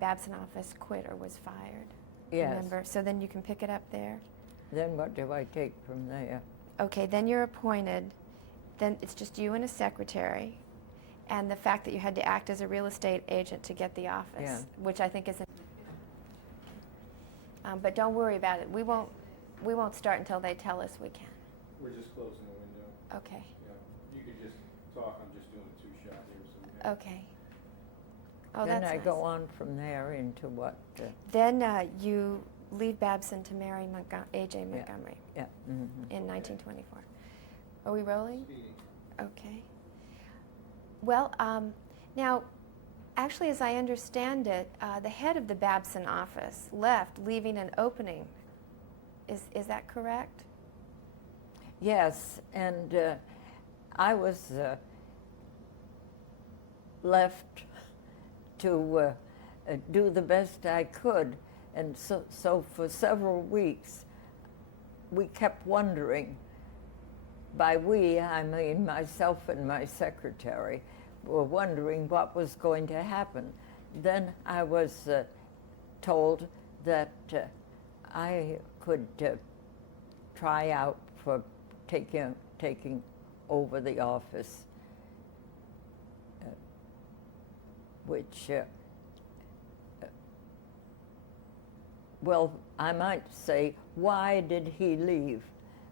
Babson office quit or was fired. Yes. Remember? So then you can pick it up there. Then what do I take from there? Okay, then you're appointed. Then it's just you and a secretary, and the fact that you had to act as a real estate agent to get the office, Yeah. which I think is. But don't worry about it. We won't start until they tell us we can. We're just closing the window. Okay. Yeah, you could just talk. I'm just doing a two-shot here. So Okay. Oh, Then that's I nice. go on from there into what? Then you leave Babson to marry A.J. Montgomery Yeah. Mm-hmm. in 1924. Are we rolling? speeding. Okay. Well, now, actually, as I understand it, the head of the Babson office left, leaving an opening. Is that correct? Yes, and I was left to do the best I could, and so for several weeks we kept wondering. By we, I mean myself and my secretary were wondering what was going to happen. Then I was told that I could try out for taking over the office, which, well, I might say, why did he leave?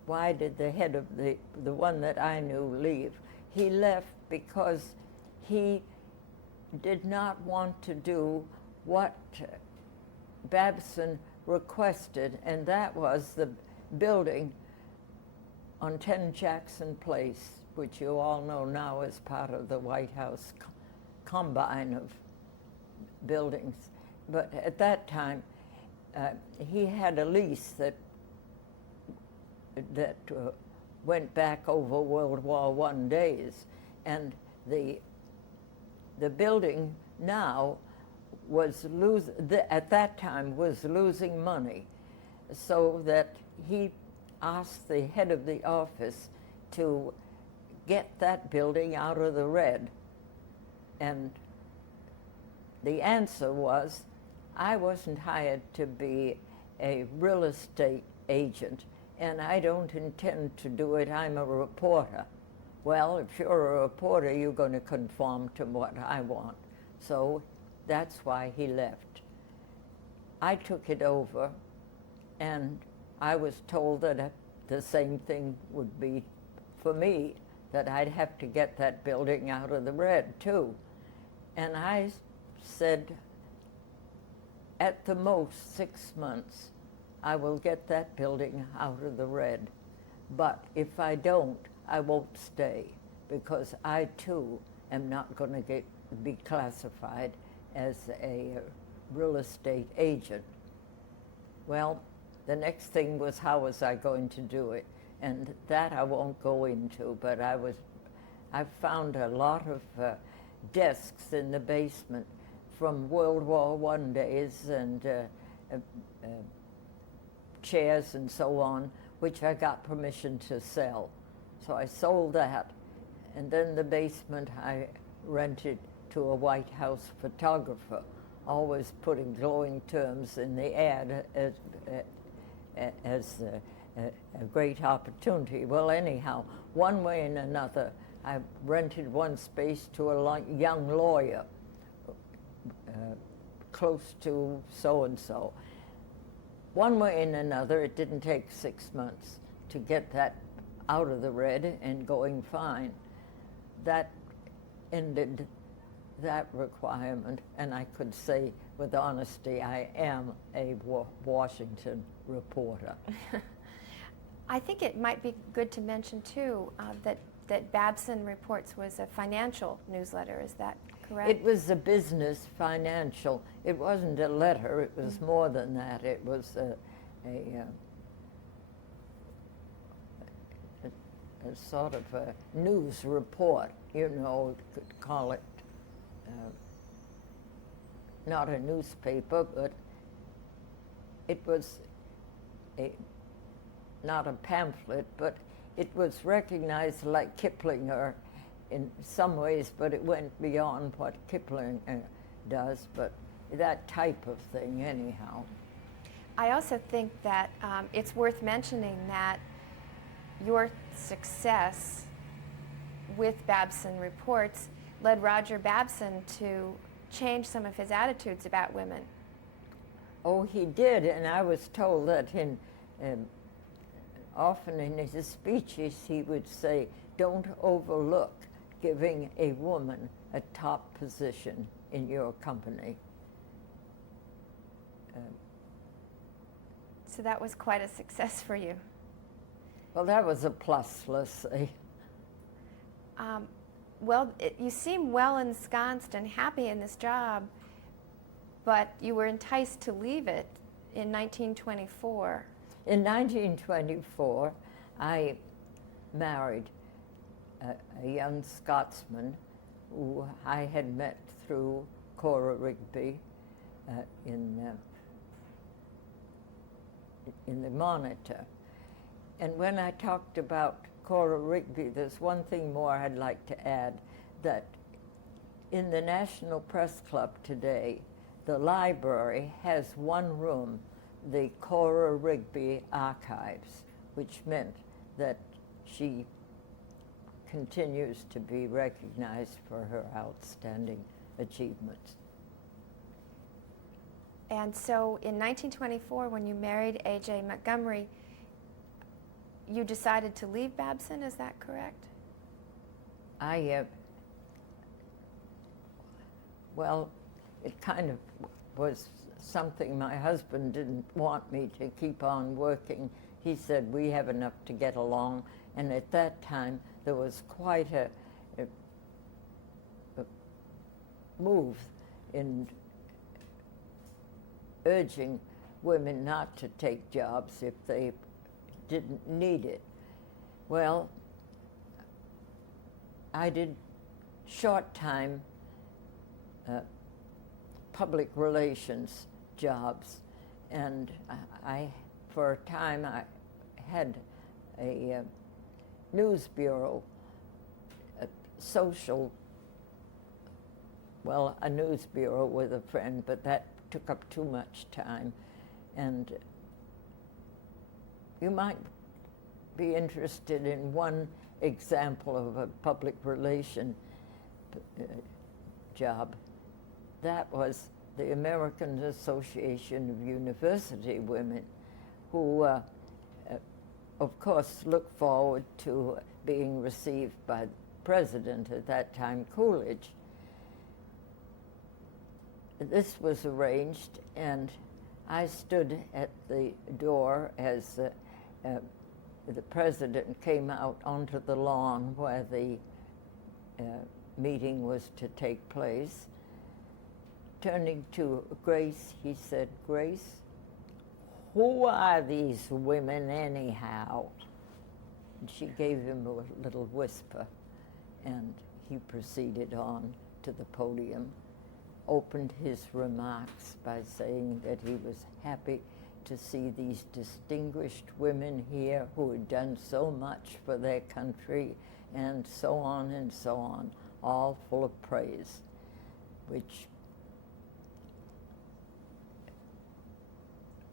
Why did the head of the one that I knew leave? He left because he did not want to do what Babson requested, and that was the building on 10 Jackson Place, which you all know now is part of the White House combine of buildings. But at that time, he had a lease that went back over World War I days, and the building now was at that time was losing money, so that he asked the head of the office to get that building out of the red. And the answer was, I wasn't hired to be a real estate agent, and I don't intend to do it. I'm a reporter. Well, if you're a reporter, you're going to conform to what I want. So that's why he left. I took it over, and I was told that the same thing would be for me, that I'd have to get that building out of the red too. And I said, at the most 6 months, I will get that building out of the red. But if I don't, I won't stay, because I too am not going to be classified as a real estate agent. Well, the next thing was, how was I going to do it? And that I won't go into, but I found a lot of desks in the basement from World War I days, and chairs and so on, which I got permission to sell. So I sold that, and then the basement I rented to a White House photographer, always putting glowing terms in the ad as a great opportunity. Well, anyhow, one way and another, I rented one space to a young lawyer close to so-and-so. One way and another, it didn't take 6 months to get that out of the red and going fine. That ended that requirement, and I could say with honesty, I am a Washington reporter. I think it might be good to mention too that Babson Reports was a financial newsletter. Is that correct? It was a business financial. It wasn't a letter. It was more than that. It was a sort of a news report, you know, you could call it. Not a newspaper, but it was not a pamphlet, but it was recognized like Kiplinger in some ways, but it went beyond what Kipling does. But that type of thing anyhow. I also think that it's worth mentioning that your success with Babson Reports led Roger Babson to change some of his attitudes about women. Oh, he did, and I was told that often in his speeches he would say, don't overlook giving a woman a top position in your company. So that was quite a success for you. Well, that was a plus, let's say. Well, you seem well ensconced and happy in this job, but you were enticed to leave it in 1924. In 1924, I married a young Scotsman who I had met through Cora Rigby in the Monitor. And when I talked about Cora Rigby, there's one thing more I'd like to add, that in the National Press Club today, the library has one room, the Cora Rigby Archives, which meant that she continues to be recognized for her outstanding achievements. And so in 1924, when you married A.J. Montgomery, you decided to leave Babson, is that correct? Well, it kind of was something my husband didn't want me to keep on working. He said, we have enough to get along. And at that time, there was quite a move in urging women not to take jobs if they didn't need it. Well, I did short-time public relations jobs, and for a time, I had a news bureau, a news bureau with a friend, but that took up too much time. And you might be interested in one example of a public relation job. That was the American Association of University Women, who, of course, looked forward to being received by the president at that time, Coolidge. This was arranged, and I stood at the door as the president came out onto the lawn where the meeting was to take place. Turning to Grace, he said, Grace, who are these women anyhow? And she gave him a little whisper, and he proceeded on to the podium, opened his remarks by saying that he was happy to see these distinguished women here who had done so much for their country, and so on, all full of praise, which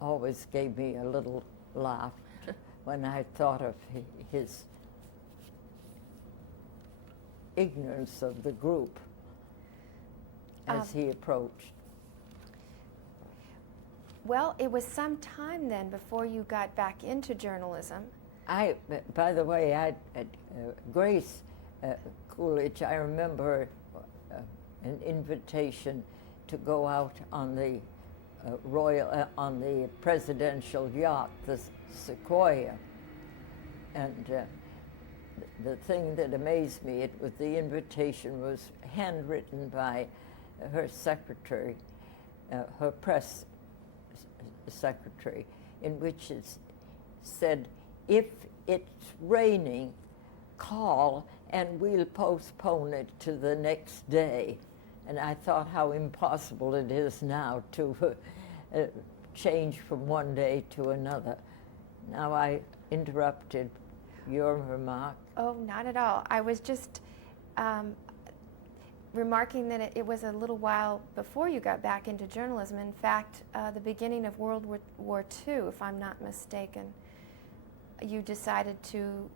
always gave me a little laugh when I thought of his ignorance of the group as he approached. Well, it was some time then before you got back into journalism. By the way, Grace Coolidge, I remember an invitation to go out on the on the presidential yacht, the Sequoia, and the thing that amazed me, the invitation was handwritten by her secretary, her press secretary, in which it said, if it's raining, call and we'll postpone it to the next day. And I thought how impossible it is now to change from one day to another. Now I interrupted your remark. Oh, not at all. I was just, remarking that it was a little while before you got back into journalism. In fact, the beginning of World War II, if I'm not mistaken, you decided to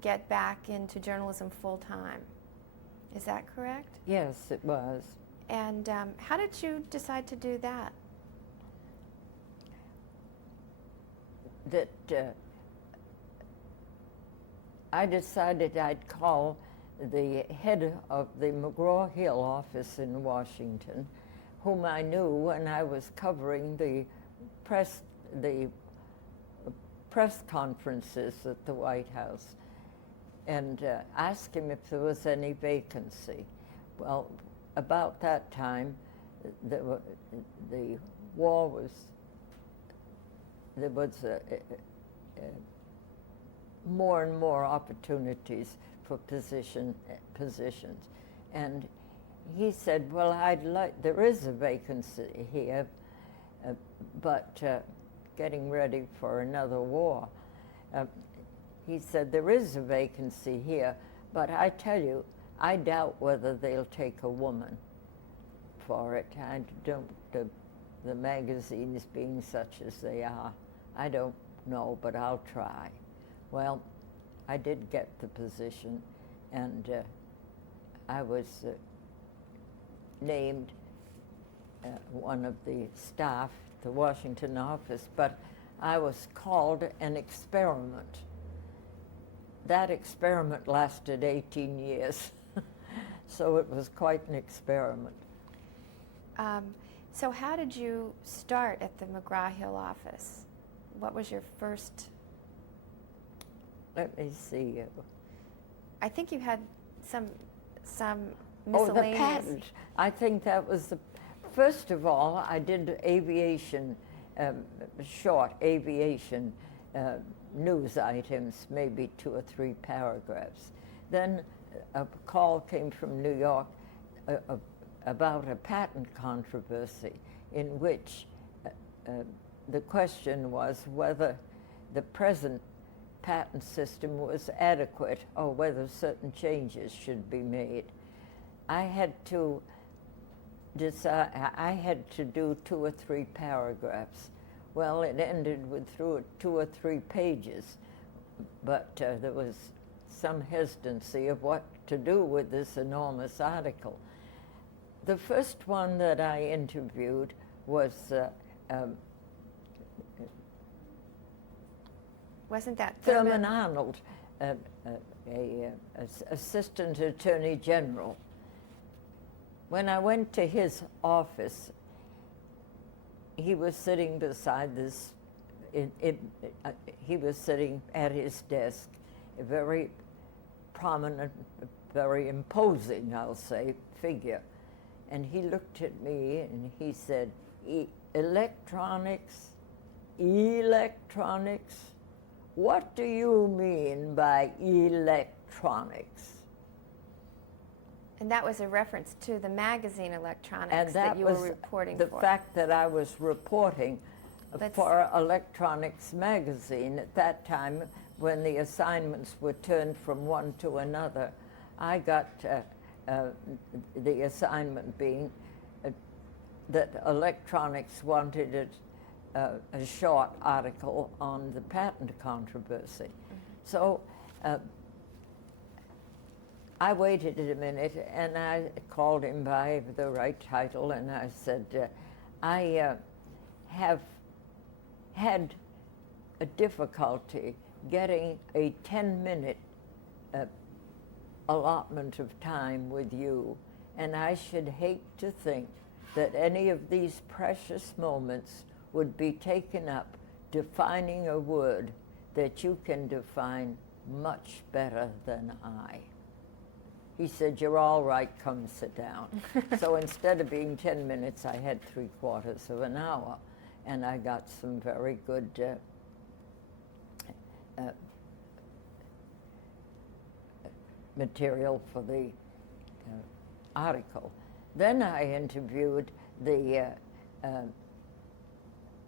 get back into journalism full time. Is that correct? Yes, it was. And how did you decide to do that? That I decided I'd call the head of the McGraw-Hill office in Washington, whom I knew when I was covering the press conferences at the White House, and ask him if there was any vacancy. Well, about that time, the war was, there was more and more opportunities for positions. And he said, well, there is a vacancy here, but getting ready for another war. He said, there is a vacancy here, but I tell you, I doubt whether they'll take a woman for it. I don't, the magazines being such as they are, I don't know, but I'll try. Well, I did get the position, and I was named one of the staff at the Washington office, but I was called an experiment. That experiment lasted 18 years, so it was quite an experiment. So how did you start at the McGraw-Hill office? What was your first? Let me see. I think you had some Oh, the miscellaneous. patent. I think that was the, first of all, I did aviation, short aviation news items, maybe 2 or 3 paragraphs. Then a call came from New York about a patent controversy in which the question was whether the present patent system was adequate or whether certain changes should be made. I had to decide, I had to do 2 or 3 paragraphs. Well, it ended with 2 or 3 pages, but there was some hesitancy of what to do with this enormous article. The first one that I interviewed was Wasn't that Thurman Arnold, Assistant Attorney General. When I went to his office, he was sitting beside this, he was sitting at his desk, a very prominent, very imposing, I'll say, figure. And he looked at me and he said, electronics? What do you mean by electronics? And that was a reference to the magazine Electronics And that you was were reporting the for. fact that I was reporting for Electronics magazine at that time when the assignments were turned from one to another. I got the assignment being that Electronics wanted a short article on the patent controversy. Mm-hmm. So I waited a minute and I called him by the right title and I said, I have had a difficulty getting a 10-minute allotment of time with you, and I should hate to think that any of these precious moments would be taken up defining a word that you can define much better than I. He said, you're all right, come sit down. So instead of being 10 minutes, I had 3/4 of an hour, and I got some very good material for the article. Then I interviewed the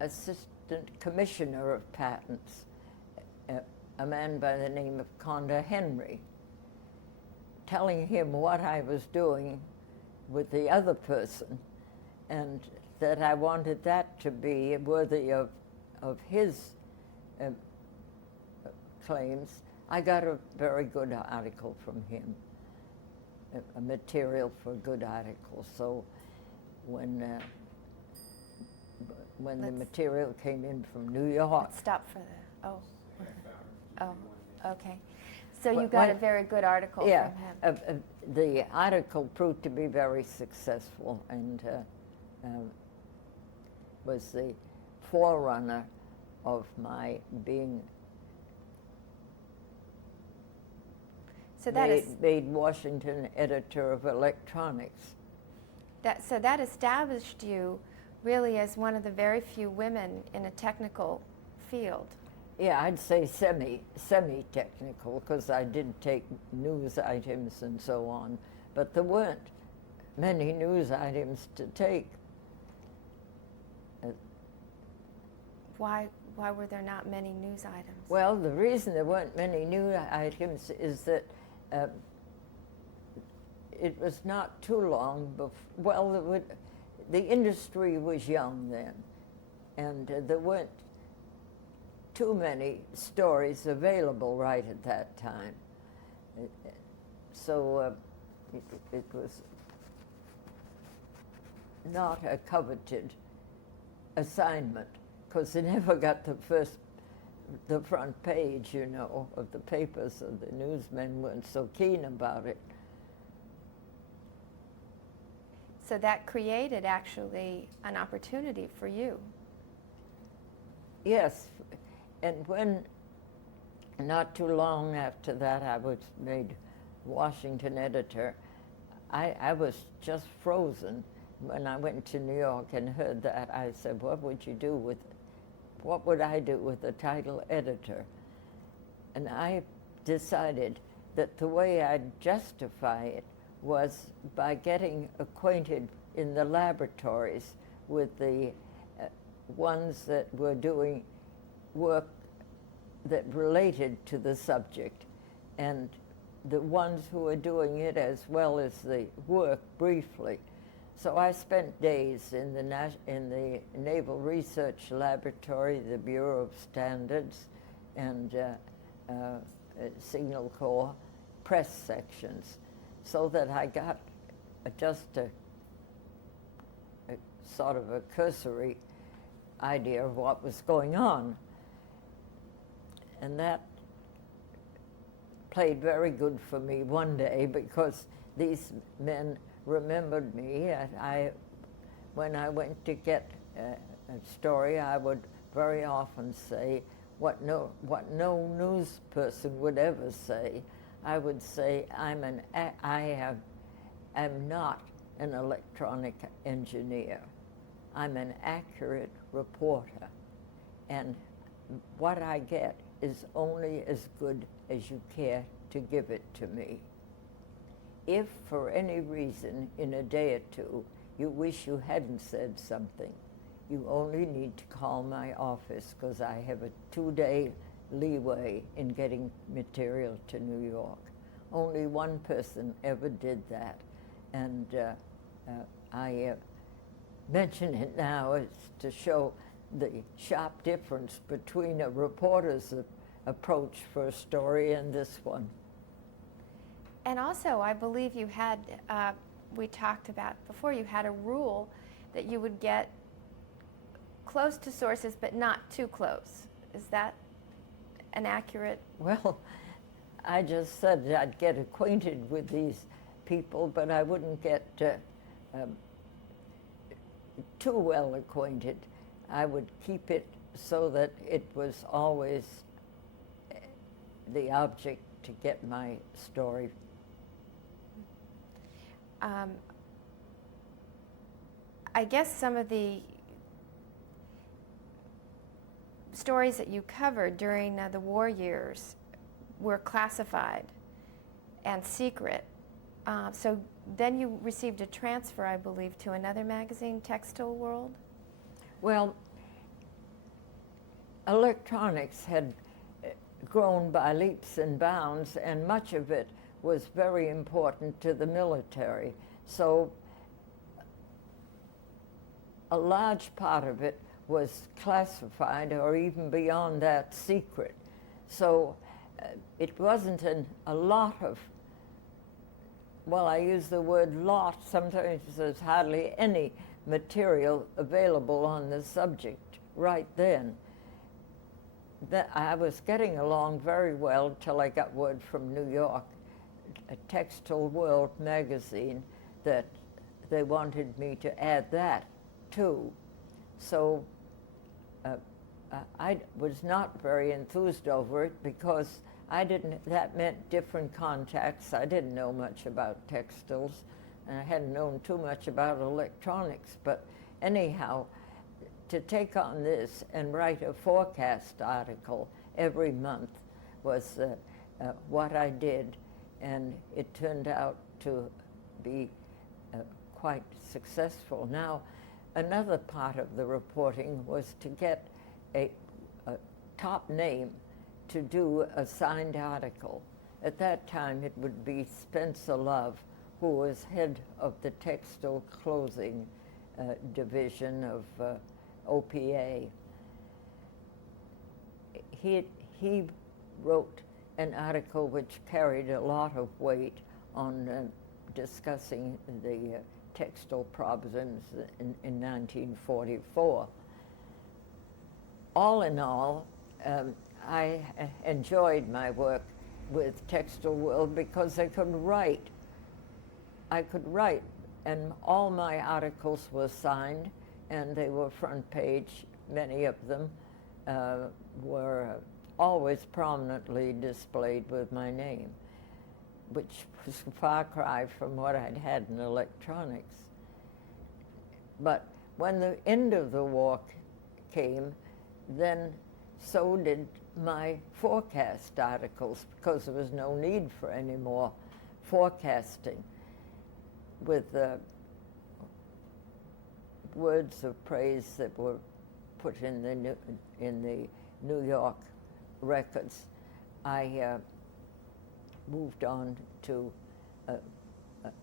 Assistant Commissioner of Patents, a man by the name of Conda Henry, telling him what I was doing with the other person, and that I wanted that to be worthy of his claims. I got a very good article from him, a material for a good article. So when the material came in from New York. Let's stop for the, oh. I found it. Oh, okay. So you got a very good article yeah, from him. The article proved to be very successful and was the forerunner of my being So that made Washington editor of electronics. So that established you really as one of the very few women in a technical field. Yeah, I'd say semi-technical, because I did take news items and so on, but there weren't many news items to take. Why were there not many news items? Well, the reason there weren't many news items is that it was not too long before, well, the industry was young then, and there weren't too many stories available right at that time. So it was not a coveted assignment, because they never got the front page, you know, of the papers, so the newsmen weren't so keen about it. So that created actually an opportunity for you. Yes, and when, not too long after that, I was made Washington editor, I was just frozen. When I went to New York and heard that, I said, what would I do with the title editor? And I decided that the way I'd justify it was by getting acquainted in the laboratories with the ones that were doing work that related to the subject, and the ones who were doing it as well as the work briefly. So I spent days in the Naval Research Laboratory, the Bureau of Standards, and Signal Corps press sections, so that I got just a sort of a cursory idea of what was going on. And that played very good for me one day, because these men remembered me. When I went to get a story, I would very often say what no news person would ever say. I would say, I'm not an electronic engineer. I'm an accurate reporter, and what I get is only as good as you care to give it to me. If for any reason in a day or two you wish you hadn't said something, you only need to call my office, because I have a 2-day leeway in getting material to New York. Only one person ever did that, and I mention it now as to show the sharp difference between a reporter's approach for a story and this one. And also, I believe you had, we talked about before, you had a rule that you would get close to sources but not too close. Is that an accurate? Well, I just said I'd get acquainted with these people, but I wouldn't get too well acquainted. I would keep it so that it was always the object to get my story. I guess some of the stories that you covered during the war years were classified and secret. So then you received a transfer, I believe, to another magazine, Textile World? Well, electronics had grown by leaps and bounds, and much of it was very important to the military. So a large part of it was classified, or even beyond that, secret. So it wasn't a lot of, well, I use the word lot, sometimes there's hardly any material available on the subject right then. That I was getting along very well till I got word from New York, a Textile World magazine, that they wanted me to add that too. So I was not very enthused over it because that meant different contacts. I didn't know much about textiles, and I hadn't known too much about electronics. But anyhow, to take on this and write a forecast article every month was what I did, and it turned out to be quite successful. Now, another part of the reporting was to get a top name to do a signed article. At that time, it would be Spencer Love, who was head of the textile clothing division of OPA. He wrote an article which carried a lot of weight on discussing the textile problems in 1944. All in all, I enjoyed my work with Textile World because I could write, and all my articles were signed, and they were front page. Many of them were always prominently displayed with my name, which was a far cry from what I'd had in electronics. But when the end of the war came, then so did my forecast articles, because there was no need for any more forecasting, with words of praise that were put in the New York records. I moved on to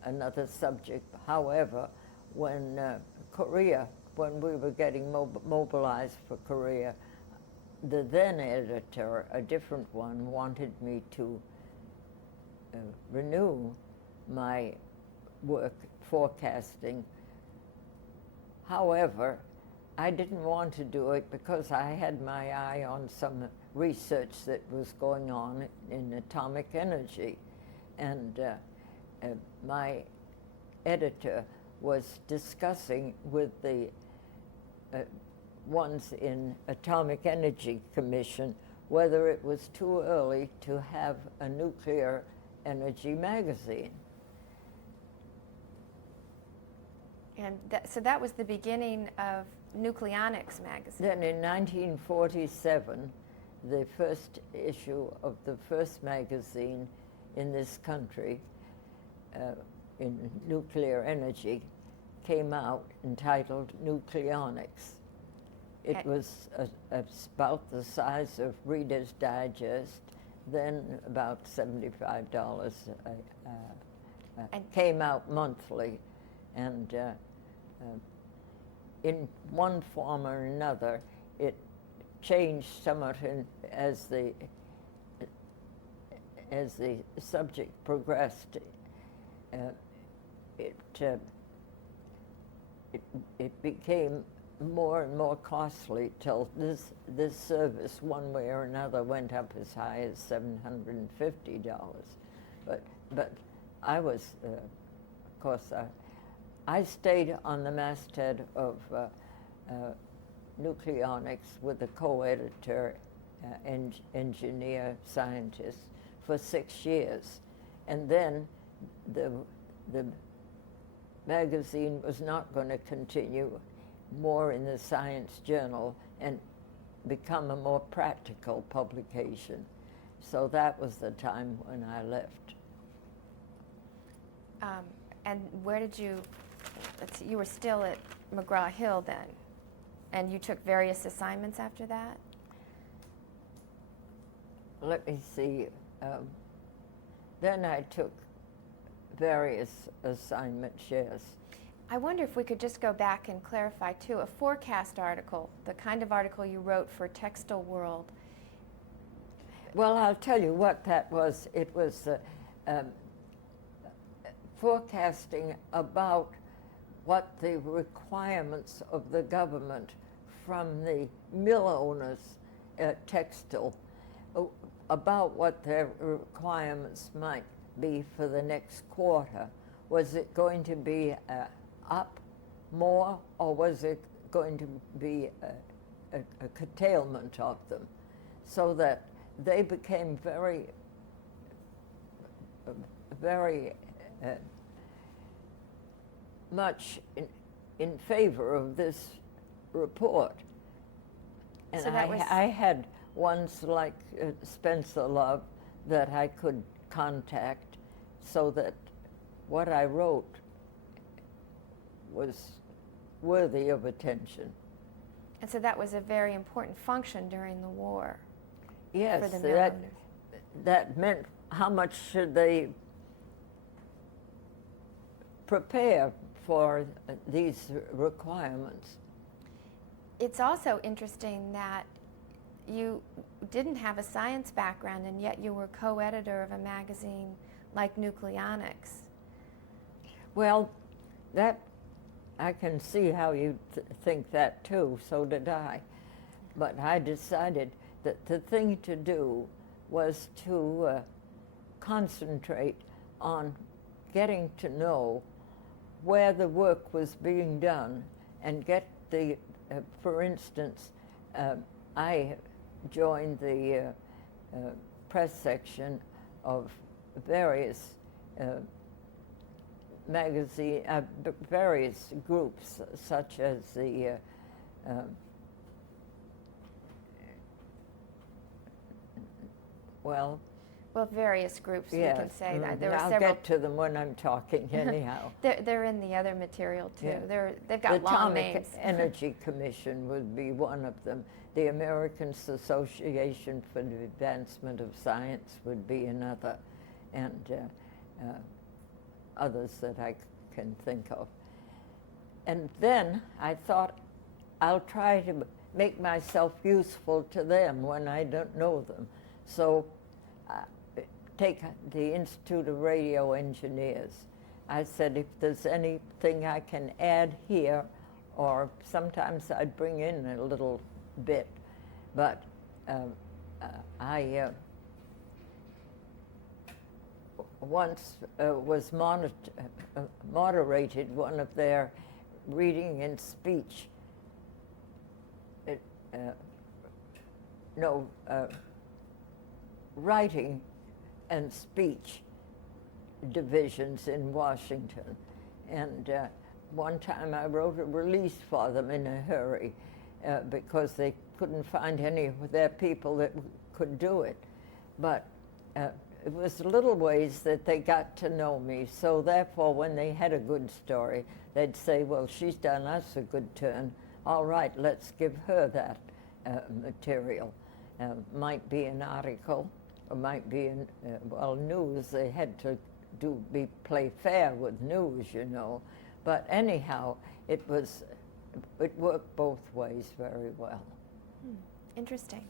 another subject. However, when we were getting mobilized for Korea, the then editor, a different one, wanted me to renew my work forecasting. However, I didn't want to do it because I had my eye on some research that was going on in atomic energy, and my editor was discussing with the ones in Atomic Energy Commission whether it was too early to have a nuclear energy magazine. And so that was the beginning of Nucleonics magazine. Then in 1947, the first issue of the first magazine in this country in nuclear energy came out, entitled Nucleonics. It was about the size of Reader's Digest, then about $75. Came out monthly, and in one form or another, it changed somewhat as the subject progressed. It became more and more costly till this service, one way or another, went up as high as $750. But I was, of course, I stayed on the masthead of Nucleonics with a co-editor, engineer, scientist, for 6 years, and then the magazine was not going to continue more in the science journal and become a more practical publication. So that was the time when I left. And where did you, let's see, you were still at McGraw-Hill then, and you took various assignments after that? Let me see. Then I took various assignments, yes. I wonder if we could just go back and clarify too, a forecast article, the kind of article you wrote for Textile World. Well, I'll tell you what that was. It was forecasting about what the requirements of the government from the mill owners at Textile, about what their requirements might be for the next quarter. Was it going to be up more, or was it going to be a curtailment of them? So that they became very much in favor of this report. And So that was... I had ones like Spencer Love that I could contact, so that what I wrote was worthy of attention. And so that was a very important function during the war. Yes, for the mill owners. That meant how much should they prepare for these requirements. It's also interesting that you didn't have a science background, and yet you were co-editor of a magazine like Nucleonics. Well, that, I can see how you think that too, so did I. But I decided that the thing to do was to concentrate on getting to know where the work was being done and get the, for instance, I joined the press section of various various groups, such as the well, various groups, yes, we can say that. There were I'll several. get to them when I'm talking anyhow. They're in the other material too. Yeah. They've got the long Atomic names. Energy Commission would be one of them. The American Association for the Advancement of Science would be another, and others that I can think of. And then I thought, I'll try to make myself useful to them when I don't know them. So take the Institute of Radio Engineers. I said, if there's anything I can add here, or sometimes I'd bring in a little bit, but I once was moderated one of their reading and speech, writing and speech divisions in Washington. And one time I wrote a release for them in a hurry because they couldn't find any of their people that could do it. But it was little ways that they got to know me. So therefore, when they had a good story, they'd say, well, she's done us a good turn. All right, let's give her that material. Might be an article, or might be in, news. They had to play fair with news, you know. But anyhow, it worked both ways very well. Interesting.